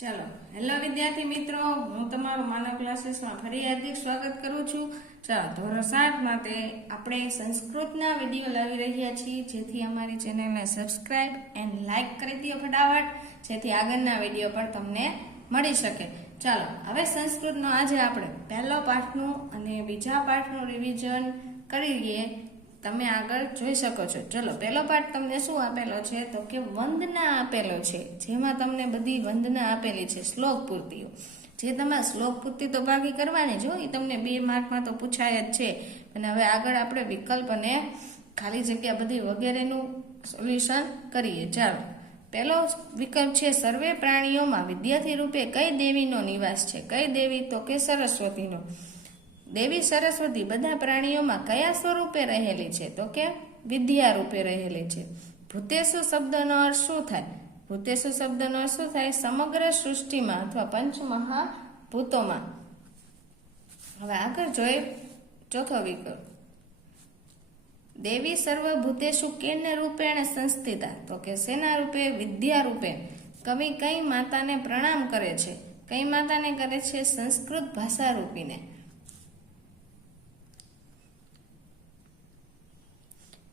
ચાલો. હેલો વિદ્યાર્થી મિત્રો, હું તમારું માનવ ક્લાસીસમાં ફરી હાર્દિક સ્વાગત કરું છું. ચાલો, ધોરણ સાત માટે આપણે સંસ્કૃતના વીડિયો લાવી રહ્યા છીએ. જેથી અમારી ચેનલને સબસ્ક્રાઇબ એન્ડ લાઇક કરી દો ફટાફટ, જેથી આગળના વીડિયો પણ તમને મળી શકે. ચાલો, હવે સંસ્કૃતનો આજે આપણે પહેલો પાઠનું અને બીજા પાઠનું રિવિઝન કરી લઈએ તમે આગળ જોઈ શકો છો. ચલો, પહેલો પાઠ તમને શું આપેલો છે? તો કે વંદના આપેલો છે. જેમાં તમને બધી વંદના આપેલી છે, શ્લોક પૂર્તિઓ. જે તમારે શ્લોક પૂર્તિ તો બાકી કરવાની જો એ તમને બે માર્કમાં તો પૂછાય જ છે. અને હવે આગળ આપણે વિકલ્પ અને ખાલી જગ્યા બધી વગેરેનું સોલ્યુશન કરીએ. ચાલો. પહેલો વિકલ્પ છે, સર્વે પ્રાણીઓમાં વિદ્યાર્થી રૂપે કઈ દેવીનો નિવાસ છે? કઈ દેવી તો કે સરસ્વતીનો? દેવી સરસ્વતી બધા પ્રાણીઓમાં કયા સ્વરૂપે રહેલી છે? તો કે વિદ્યા રૂપે રહેલી છે. ભૂતેશુ શબ્દનો અર્થ શું થાય? ભૂતેશુ શબ્દનો અર્થ શું થાય? સમગ્ર સૃષ્ટિમાં અથવા પંચમહાભૂતોમાં. હવે આગળ જોઈએ ચોથો વિકલ્પ. દેવી સર્વભૂતેશુ કેન રૂપેણ સંસ્થિતા? તો કે સેના રૂપે, વિદ્યા રૂપે. કવિ કઈ માતાને પ્રણામ કરે છે? કઈ માતાને કરે છે? સંસ્કૃત ભાષા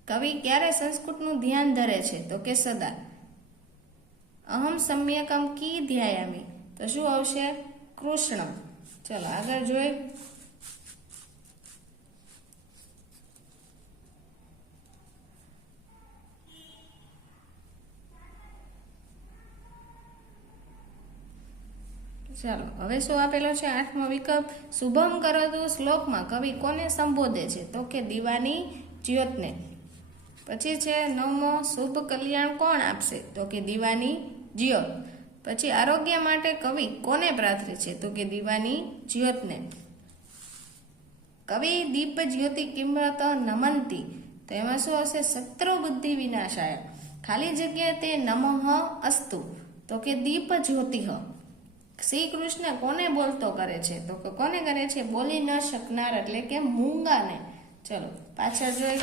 કવિ ક્યારે સંસ્કૃતનું ધ્યાન ધરે છે? તો કે સદા. અહમ સમ્યકમ કી ધ્યાયામી? તો શું આવશે? કૃષ્ણ ચલો, આગળ જોઈ. ચાલો, હવે શું આપેલો છે? આઠમો વિકલ્પ. શુભમ કરતું શ્લોકમાં કવિ કોને સંબોધે છે? તો કે દીવાની જ્યોતને. પછી છે નવમો શુભ કલ્યાણ કોણ આપશે? તો કે દીવાની જ્યોત. પછી આરોગ્ય માટે કવિ કોને પ્રાર્થે છે? તો કે દીવાની જ્યોતને. કવિ દીપ જ્યોતિ કિંમત નમંતી. તો એમાં શું હશે? શત્રુ બુદ્ધિ વિનાશાય. ખાલી જગ્યાએ તે નમઃ અસ્તુ. તો કે દીપ જ્યોતિ. શ્રી કૃષ્ણ કોને બોલતો કરે છે? તો કે કોને કરે છે? બોલી ન શકનાર એટલે કે મૂંગાને. ચલો પાછળ જોઈ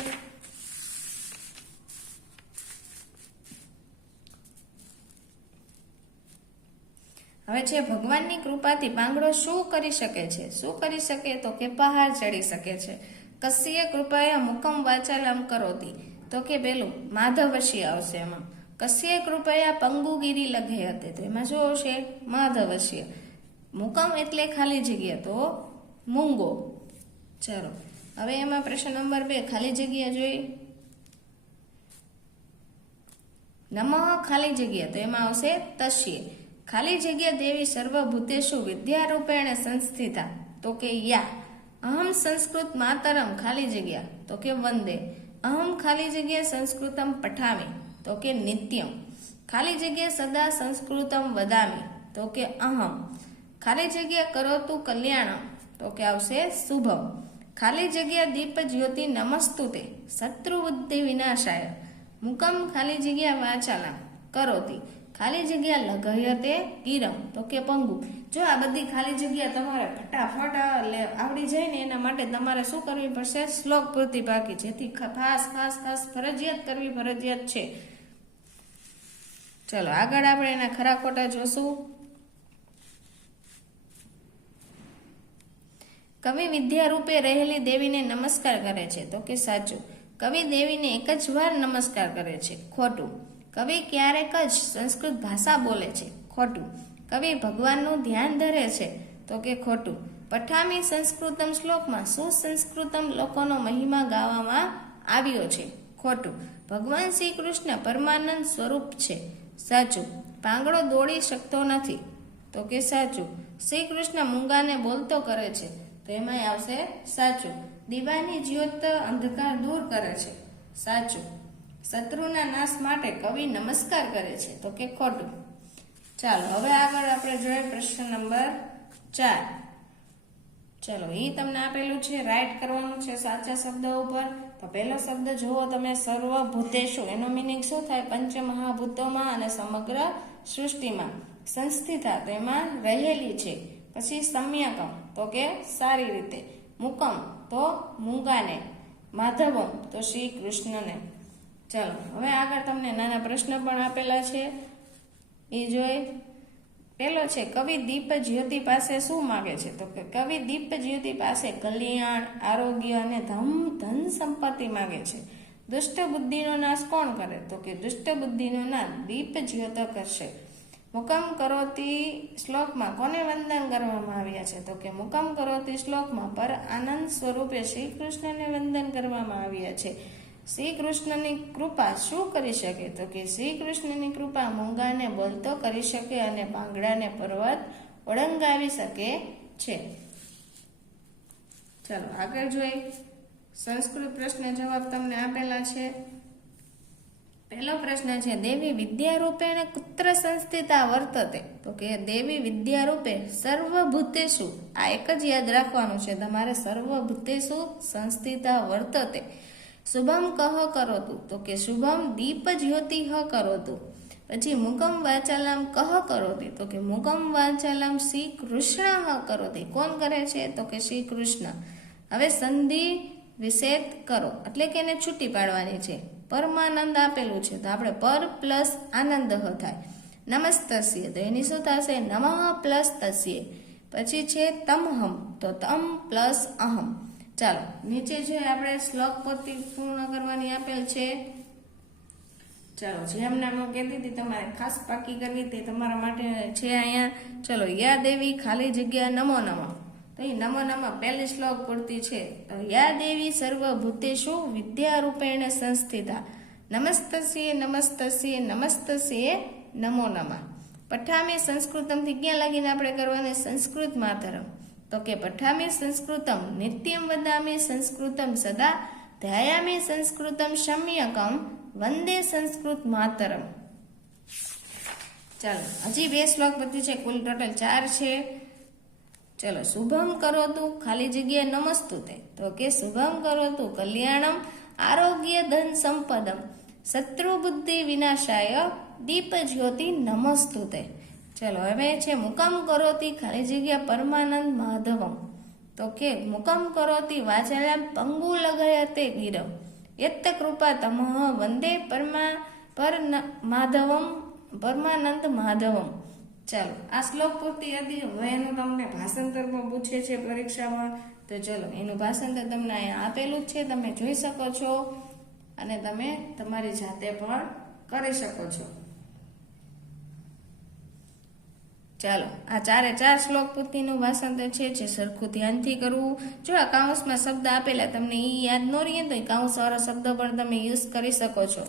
હવે છે, ભગવાનની કૃપાથી પાંગડો શું કરી શકે છે? શું કરી શકે? તો કે પહાડ ચડી શકે છે. કસ્ય કૃપાએ મુકમ વાચાલામ કરોતી. તો કે પેલું માધવશી આવશે એમાં. કસ્ય કૃપયા પંગુગીરી લઘે હતી. તો એમાં શું આવશે? માધવશ્ય મુકમ એટલે ખાલી જગ્યા. તો મૂંગો. ચાલો, હવે એમાં પ્રશ્ન નંબર બે, ખાલી જગ્યા જોઈ. નમઃ ખાલી જગ્યા. તો એમાં આવશે તસ્ય. ખાલી જગ્યા દેવી સર્વભૂતેશુ વિદ્યારૂપેણે સંસ્થિતા તો કે યા, અહમ સંસ્કૃત માતરમ ખાલી જગ્યા. તો કે વંદે, અહમ ખાલી જગ્યા સંસ્કૃતમ પઠામી. તો કે નિત્યમ. ખાલી જગ્યા સદા સંસ્કૃતમ વદામી. તો કે અહમ. ખાલી જગ્યા કરોતુ કલ્યાણમ. તો કે આવશે શુભમ. ખાલી જગ્યા દીપ જ્યોતિ નમસ્તુતે. શત્રુ બુદ્ધિ વિનાશાય. મુકમ ખાલી જગ્યા વાચાલા કરોતી. ખાલી જગ્યા લગયતે કિરમ તો કે પંગુ. જો આ બધી ખાલી જગ્યા તમારે ફટાફટ આવડી જાય ને એના માટે તમારે શું કરવી પડશે? શ્લોક પૂરતી બાકી, જેથી ખાસ ખાસ ખાસ ફરજિયાત કરવી ફરજિયાત છે. ચલો, આગળ આપણે એના ખરા ખોટા જોશું. કવિ વિદ્યા રૂપે રહેલી દેવીને નમસ્કાર કરે છે, તો કે સાચું. કવિ દેવીને એક જ વાર નમસ્કાર કરે છે, ખોટું. કવિ ક્યારેક જ સંસ્કૃત ભાષા બોલે છે, ખોટું. કવિ ભગવાનનું ધ્યાન ધરે છે, તો કે ખોટું. પઠામી સંસ્કૃતમ શ્લોકમાં સુસંસ્કૃતમ લોકોનો મહિમા ગાવામાં આવ્યો છે, ખોટું. ભગવાન શ્રી કૃષ્ણ પરમાનંદ સ્વરૂપ છે, સાચું. પાંગડો દોડી શકતો નથી, તો કે સાચું. શ્રી કૃષ્ણ મૂંગાને બોલતો કરે છે, તો એમાં આવશે સાચું. દીવાની જ્યોત અંધકાર દૂર કરે છે, સાચું. શત્રુના નાશ માટે કવિ નમસ્કાર કરે છે. તો કે ખોટું. ચાલો, હવે આગળ આપણે જોઈએ પ્રશ્ન નંબર ચાર. ચલો એ તમને આપેલું છે રાઈટ કરવાનું છે સાચા શબ્દ ઉપર. તો પહેલો શબ્દ જુઓ તમે, સર્વભૂતેશુ. એનો મિનિંગ શું થાય? પંચમહાભૂતોમાં અને સમગ્ર સૃષ્ટિમાં. સંસ્થિતા તેમાં રહેલી છે. પછી સમ્યકમ, તો કે સારી રીતે. મુકમ, તો મૂંગાને. માધવમ, તો શ્રી કૃષ્ણને. ચાલો, હવે આગળ તમને નાના પ્રશ્ન પણ આપેલા છે. એ જોઈ. પેલો છે, કવિ દીપ જ્યોતિ પાસે શું માગે છે? તો કે કવિ દીપ જ્યોતિ પાસે કલ્યાણ, આરોગ્ય અને ધમ, ધન સંપત્તિ માગે છે. દુષ્ટ બુદ્ધિનો નાશ કોણ કરે? તો કે દુષ્ટ બુદ્ધિનો નાશ દીપ જ્યોત કરશે. મુકમ કરોતી શ્લોકમાં કોને વંદન કરવામાં આવ્યા છે? તો કે મુકમ કરોતી શ્લોકમાં પર આનંદ સ્વરૂપે શ્રી કૃષ્ણને વંદન કરવામાં આવ્યા છે. શ્રી કૃષ્ણની કૃપા શું કરી શકે? તો કે શ્રી કૃષ્ણની કૃપા મૂંગાને બોલતો કરી શકે અને પાંગડાને પર્વત ઓળંગાવી શકે છે. ચાલો, આગળ જોઈ સંસ્કૃત પ્રશ્ન જવાબ તમને આપેલા છે. પહેલો પ્રશ્ન છે, દેવી વિદ્યા વિદ્યારૂપેણ કુત્ર સંસ્થિતા વર્તતે? તો કે, દેવી વિદ્યા રૂપે સર્વભૂતેષુ. આ એક જ યાદ રાખવાનું છે, તમારે સર્વભૂતેષુ સંસ્થિતા વર્તતે. શુભમ કહ કરોતું? તો કે શુભમ દીપ જ્યોતિ હ કરોતું. પછી મુકમ વાચાલામ કહ કરોતી? તો કે મુકમ વાચાલામ શ્રી કૃષ્ણ હ કરોતી. કોણ કરે છે? તો કે શ્રી કૃષ્ણ. હવે સંધિ વિષેદ કરો. એટલે કે એને છૂટી પાડવાની છે. પરમાનંદ આપેલું છે. તો આપણે પર પ્લસ આનંદ હ થાય. નમસ્તસ્ય. તો એની શું થશે? નમઃ પ્લસ તસ્ય. પછી છે તમહમ. તો તમ પ્લસ અહમ. ચાલો, નીચે જે આપણે શ્લોક પતિ પૂર્ણ કરવાની આપેલ છે, ચાલો જેમ નામ હું કહેતી હતી, તમારે ખાસ પાકી કરવી તે તમારા માટે છે અહીંયા. ચલો યા દેવી ખાલી જગ્યા નમો નમઃ. તો એ નમો નમઃ પહેલી શ્લોક પૂરતી છે. તો યા દેવી સર્વભૂતેષુ વિદ્યારૂપેણ સંસ્થિતા. નમસ્તસ્ય નમસ્તસ્ય નમસ્તસ્ય નમો નમઃ. પઠામી સંસ્કૃતમથી ક્યાં લાગીને આપણે કરવાને? સંસ્કૃત માતરમ. તો કે પઠામી સંસ્કૃતમ, નિત્યમ વદામી સંસ્કૃતમ સદા ધ્યાયામી સંસ્કૃતમ શમ્યકમ, વંદે સંસ્કૃત માતરમ. ચાલો, હજી બે શ્લોક બધી છે, કુલ ટોટલ ચાર છે. ચલો, શુભમ કરો તું ખાલી જગ્યાએ નમસ્તુ તે તો કે શુભમ કરો તું કલ્યાણમ, આરોગ્ય ધન સંપદમ. શત્રુ બુદ્ધિ વિનાશાય, દીપ જ્યોતિ નમસ્તુતે. ચલો, હવે છે મુકમ કરોતી ખાલી જગ્યા પરમાનંદ માધવમ. તો કે મુકમ કરોતી વાચાલ્યા પંગુ લગયતે ગીરમ યત્ત કૃપા તમઃ વંદે પરમા પર માધવમ, પરમાનંદ માધવમ. ચાલો, આ શ્લોક પૂરતી હતી. હવે એનું તમને ભાષાંતર પણ પૂછે છે પરીક્ષામાં. તો ચલો, એનું ભાષાંતર તમને અહીંયા આપેલું જ છે. તમે જોઈ શકો છો અને તમે તમારી જાતે પણ કરી શકો છો. ચાલો, આ ચારે ચાર શ્લોક પૂર્તિનું ભાષાંતર છે જે સરખું ધ્યાનથી કરવું. જો આ કાઉન્સમાં શબ્દ આપેલા તમને એ યાદ ન રહીએ તો એ કાઉન્સવાળા શબ્દ પણ તમે યુઝ કરી શકો છો.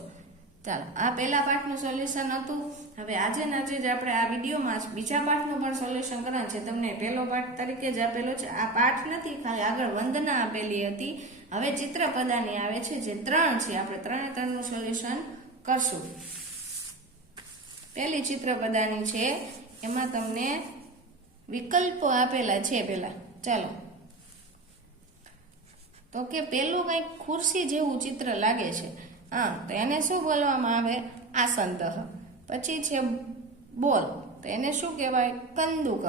ચાલો, આ પહેલા પાઠનું સોલ્યુશન હતું. હવે આજે આજે જ આપણે આ વિડીયોમાં બીજા પાઠનું પણ સોલ્યુશન કરવાનું છે. તમને પહેલો પાઠ તરીકે જ આપેલો છે. આ પાઠ નથી, ખાલી આગળ વંદના આપેલી હતી. હવે ચિત્રપદાની આવે છે, જે ત્રણ છે. આપણે ત્રણે ત્રણનું સોલ્યુશન કરશું. પહેલી ચિત્રપદાની છે એમાં તમને વિકલ્પો આપેલા છે પેલા. ચાલો. તો કે પેલું કંઈક ખુરશી જેવું ચિત્ર લાગે છે. હા, તો એને શું બોલવામાં આવે? આસંતઃ પછી છે બોલ. તો એને શું કહેવાય? કંદુકહ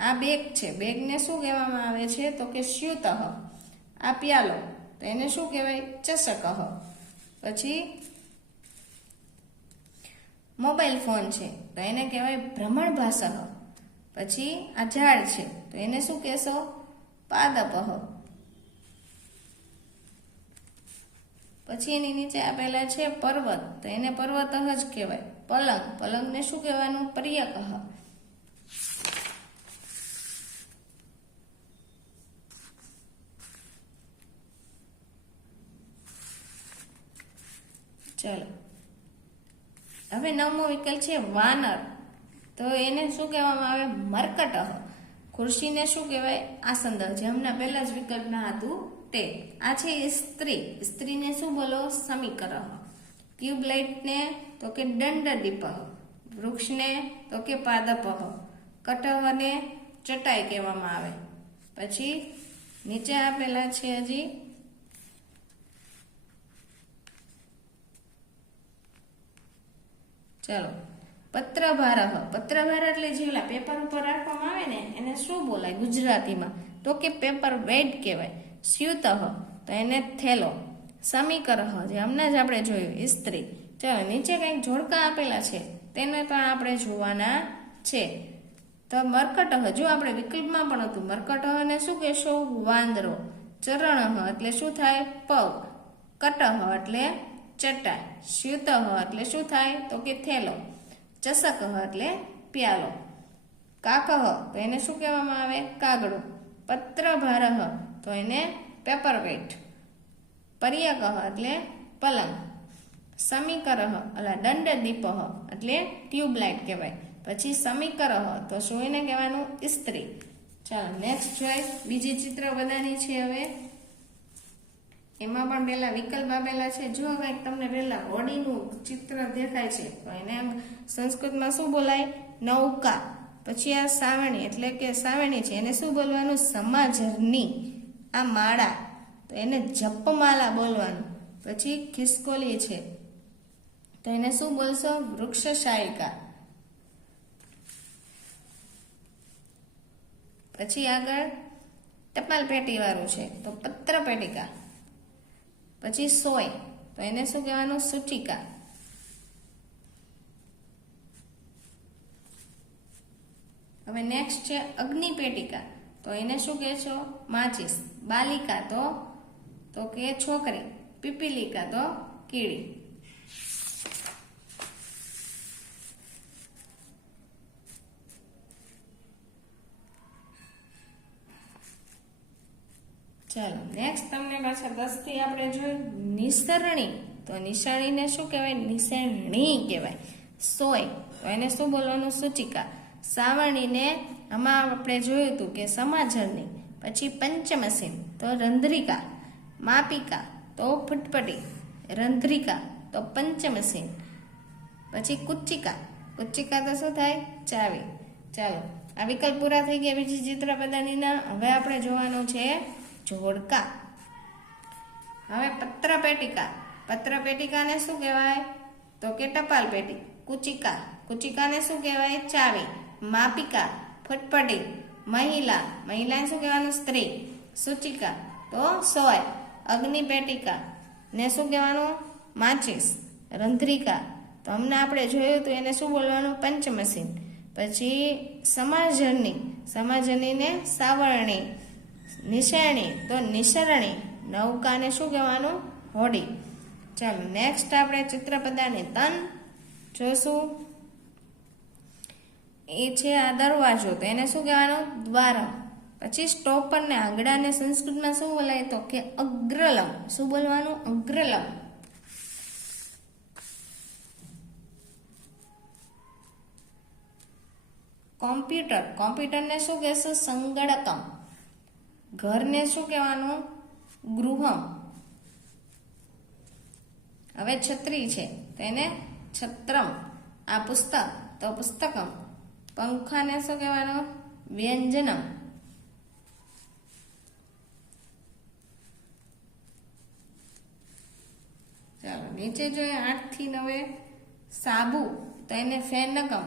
આ બેગ છે. બેગને શું કહેવામાં આવે છે? તો કે સ્યુતઃ. આ પ્યાલો. તો એને શું કહેવાય? ચષકહ પછી મોબાઈલ ફોન છે. તો એને કહેવાય ભ્રમણ ભાષક પછી આ ઝાડ છે. તો એને શું કહેશો? પાદપહ. પછી એની નીચે આપેલા છે પર્વત. તો એને પર્વત જ કહેવાય. પલંગ. પલંગને શું કહેવાનું? પર્યકહ. ચલો. હવે નવમો વિકલ્પ છે વાનર. તો એને શું કહેવામાં આવે? મરકટ ખુરશીને શું કહેવાય? આસંદ જે હમણાં પહેલા જ વિકલ્પના હતું તે. આ છે સ્ત્રી. સ્ત્રીને શું બોલો? સમીકરહ. ટ્યુબલાઇટને તો કે દંડદીપ વૃક્ષને તો કે પાદપ કટહને ચટાઈ કહેવામાં આવે. પછી નીચે આપેલા છે હજી ચલો. પત્રભાર પત્રભાર એટલે જે ઓલા પેપર ઉપર રાખવામાં આવે ને, એને શું બોલાય ગુજરાતીમાં? તો કે પેપર વેટ કહેવાય. સ્યુતઃ. તો એને થેલો. સમીકર જે હમણાં જ આપણે જોયું, ઇસ્ત્રી. ચલો, નીચે કંઈક જોડકા આપેલા છે. તેને પણ આપણે જોવાના છે. તો મરકટ હજુ આપણે વિકલ્પમાં પણ હતું, મરકટ ને શું કહેશો? વાંદરો. ચરણ એટલે શું થાય? પગ. કટહ એટલે ચટાઈ સ્યુત એટલે શું થાય? તો કે થેલો. ચસક એટલે પ્યાલો. કાકહ તો એને શું કહેવામાં આવે? કાગડો. પત્રભારહ તો એને પેપર વેટ પર્યકહ એટલે પલંગ. સમીકરહ એટલે દંડ દીપહ એટલે ટ્યુબલાઇટ કહેવાય. પછી સમીકરહ તો શું એને કહેવાનું? ઇસ્ત્રી. ચાલો નેક્સ્ટ જોઈ બીજી ચિત્ર બધાની છે હવે. એમાં પણ પેલા વિકલ્પ આપેલા છે, જો કંઈક તમને પેલા હોડીનું ચિત્ર દેખાય છે, તો એને સંસ્કૃતમાં શું બોલાય? નૌકા. પછી આ સાવણી, એટલે કે સાવણી છે, એને શું બોલવાનું? સમાજરની. આ માળા. તો એને જપમાલા બોલવાનું. પછી ખિસકોલી છે. તો એને શું બોલશો? વૃક્ષ શાયકા પછી આગળ ટપાલ પેટી વાળું છે, તો પત્ર પેટિકા પછી સોય, તો એને શું કહેવાનું? સૂચિકા. હવે નેક્સ્ટ છે અગ્નિપેટિકા. તો એને શું કહેશો માચીસ. બાલિકા તો તો કે છોકરી. પીપીલિકા તો કીડી. ચાલો નેક્સ્ટ તમને પાછા દસથી આપણે જોયું નિસરણી. તો નિશાળીને શું કહેવાય? નિસરણી કહેવાય. સોય. તો એને શું બોલવાનું? સૂચિકા. સાવરણીને આમાં આપણે જોયું હતું કે સમાજરની પછી પંચમસીન તો રંધ્રિકા. માપિકા, તો ફટપટી. રંધ્રિકા, તો પંચમસીન પછી કુચ્ચિકા. કુચ્ચિકા તો શું થાય? ચાવી. ચાલો, આ વિકલ્પ પૂરા થઈ ગયા. બીજી ચિત્ર બધાનીના હવે આપણે જોવાનું છે જોડકા. હવે પત્ર પેટિકા પત્ર પેટિકાને શું કહેવાય? તો કે ટપાલ પેટી કુચિકા. કુચિકાને શું કહેવાય? ચાવી. માપિકા. ફટપટી મહિલા. મહિલાને શું કહેવાનું? સ્ત્રી. સૂચિકા. તો સોય. અગ્નિ પેટિકા ને શું કહેવાનું? માચિસ. રંધ્રિકા. તો અમને આપણે જોયું તો એને શું બોલવાનું? પંચમસીન પછી સમાજની સમાજનીને સાવરણી. નિશાણી, તો નિસરણી નૌકાને શું કહેવાનું? હોડી. ચાલો નેક્સ્ટ આપણે ચિત્રપદાની તન જોશું. એ છે આ દરવાજો, તો એને શું કહેવાનું? દ્વારમ. પછી સ્ટોપર ને આંગળાને સંસ્કૃતમાં શું બોલાય? તો કે અગ્રલમ. શું બોલવાનું? અગ્રલમ. કોમ્પ્યુટર. કોમ્પ્યુટરને શું કહેશું? સંગણકમ ઘરને શું કહેવાનું? ગૃહમ. હવે છત્રી છે તેને છત્રમ. આ પુસ્તક, તો પુસ્તકમ. પંખાને શું કહેવાનું? વ્યંજનમ. ચાલો, નીચે જોઈએ આઠથી નવે. સાબુ, તો એને ફેનકમ.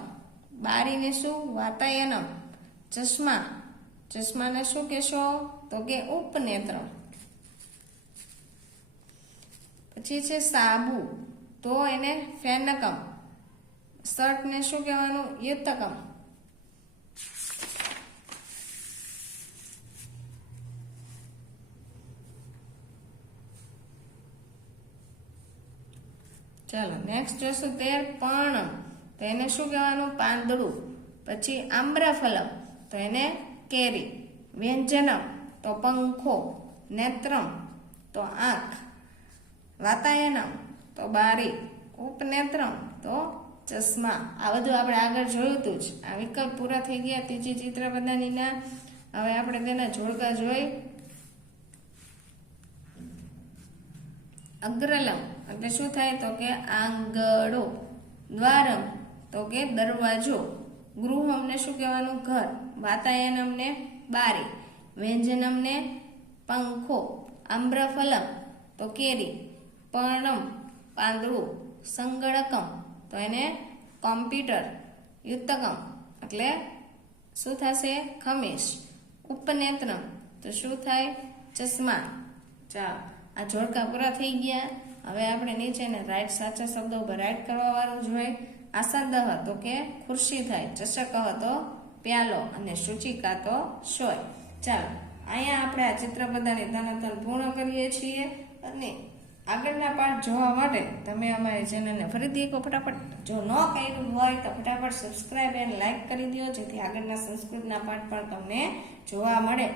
બારીને શું? વાતાયનમ. ચશ્મા. ચશ્માને શું કહેશો? તો કે ઉપનેત્ર. પછી છે સાબુ. તો એને ફેનકમ. શર્ટને શું કહેવાનું? યુતકમ. ચાલો નેક્સ્ટ જોશું તેર પણ તો એને શું કહેવાનું? પાંદડું. પછી આમ્રફલમ. તો એને કેરી, વ્યંજનમ, તો પંખો, નેત્રમ, તો આંખ, વાતાયનમ, તો બારી, ઉપનેત્રમ, તો ચશ્મા. આ બધું આપણે આગળ જોયું હતું જ. આ વિકલ્પ પૂરા થઈ ગયા ત્રીજી ચિત્ર બધાનીના હવે આપણે તેના જોડકા જોઈ. અગ્રલમ, એટલે શું થાય? તો કે આંગળો દ્વારમ, તો કે દરવાજો. ગૃહમને શું કહેવાનું? ઘર. વાતાયનમને બારી. વ્યંજનમને પંખો, આમ્રફલમ તો કેરી પર્ણમ, પાંદડું, સંગણકમ. તો એને કોમ્પ્યુટર, યુતકમ. એટલે શું થશે? ખમીશ. ઉપનેત્ર તો શું થાય? ચશ્મા. ચાલો. આ જોડકા પૂરા થઈ ગયા. હવે આપણે નીચેને રાઈટ સાચા શબ્દો ઉપર રાઈટ કરવા વાળું જોઈએ આસંદ તો કે ખુરશી થાય ચષક તો પ્યાલો અને સૂચિકા તો સોય. ચાલો, અહીંયા આપણે આ ચિત્ર બધાની તનતન પૂર્ણ કરીએ છીએ અને આગળના પાઠ જોવા માટે તમે અમારી ચેનલને ફરીથી એક ફટાફટ, જો ન કર્યું હોય તો ફટાફટ સબસ્ક્રાઈબ એન્ડ લાઇક કરી દો જેથી આગળના સંસ્કૃતના પાઠ પણ તમને જોવા મળે.